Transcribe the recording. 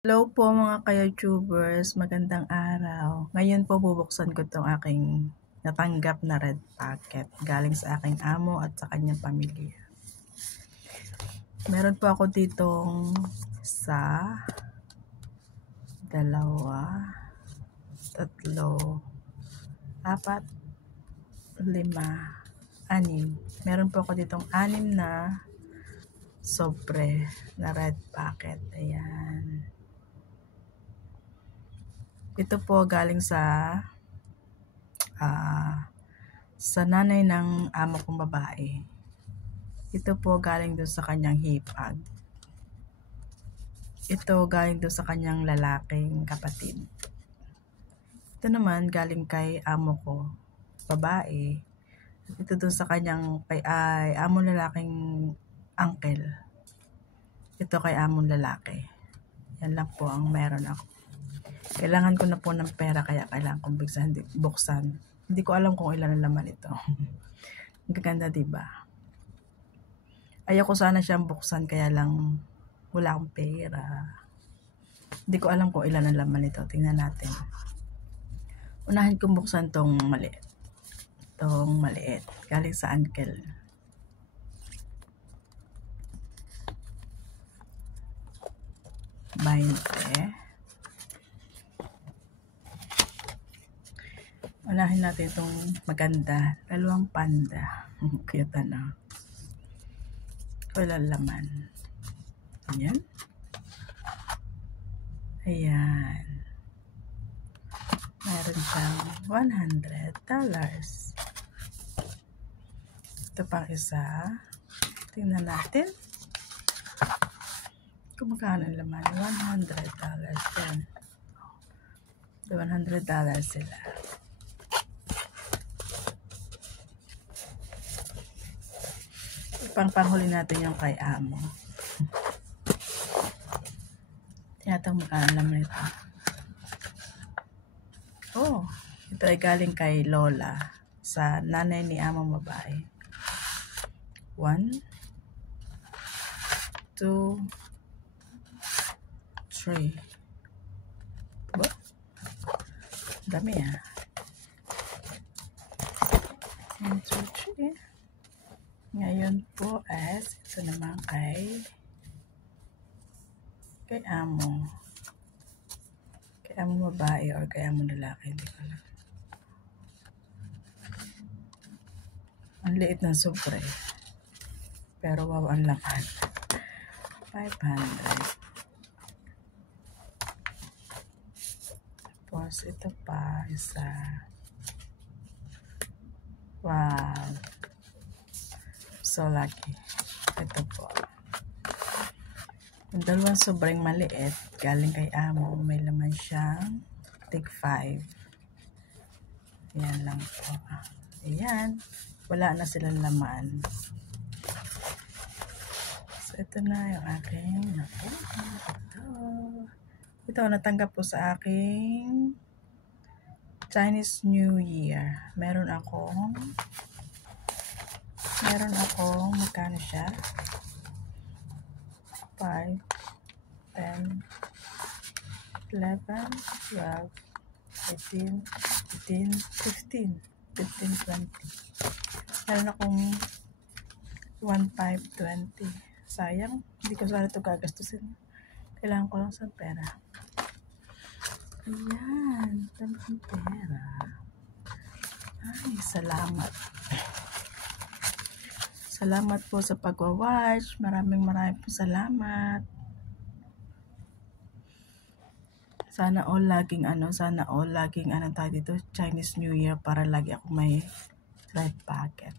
Hello po mga ka-YouTubers, magandang araw. Ngayon po bubuksan ko itong aking natanggap na red packet galing sa aking amo at sa kanyang pamilya. Meron po ako ditong isa, dalawa, tatlo, apat, lima, anim. Meron po ako ditong 6 na sobre na red packet. Ayan. Ito po galing sa nanay ng amo kong babae. Ito po galing doon sa kanyang hipag. Ito galing doon sa kanyang lalaking kapatid. Ito naman galing kay amo ko, babae. Ito doon sa kanyang amo lalaking uncle. Ito kay among lalaki. Yan lang po ang meron ako. Kailangan ko na po ng pera kaya kailangan kong buksan. Hindi ko alam kung ilan ang laman ito. Ang gaganda, diba? Ayoko sana siyang buksan kaya lang wala akong pera. Hindi ko alam kung ilan ang laman ito. Tingnan natin. Unahin kong buksan tong maliit. Tong maliit. Galing sa uncle. Unahin natin itong maganda. Dalawang panda. Cute na. Walang laman. Ayan. Ayan. Meron siyang $100. Ito pang isa. Tingnan natin. Kung magkano ang laman. $100 yan. $100 sila. Panghuli natin yung kay amo. Tinatang magkano ang laman ito. Oh, ito ay galing kay Lola sa nanay ni among babae. 1, 2, 3. What? Dami ah. 1, 2, 3. Ngayon po as ito naman kay amo. Kay amo babae or kay amo lalaki. Hindi ko alam. Ang liit ng sobre. Pero wow ang laman. 500. Tapos ito pa isa. Wow. So lucky. Ito po. Yung dalawang sobrang maliit, galing kay amo, may laman siyang tig 5. Ayan lang po. Ayan. Wala na silang laman. So ito na yung aking ito natanggap po sa aking Chinese New Year. Meron akong magkano siya? 5, 10, 11, 12, 13, 14, 15, 20. Meron akong 1,520. Sayang, hindi ko sana ito gagastusin. Kailangan ko lang sa pera. Ayan, tamang pera. Ay, salamat. Salamat po sa pagwa-watch. Maraming po salamat. Sana all laging tayo dito Chinese New Year para lagi ako may red packet.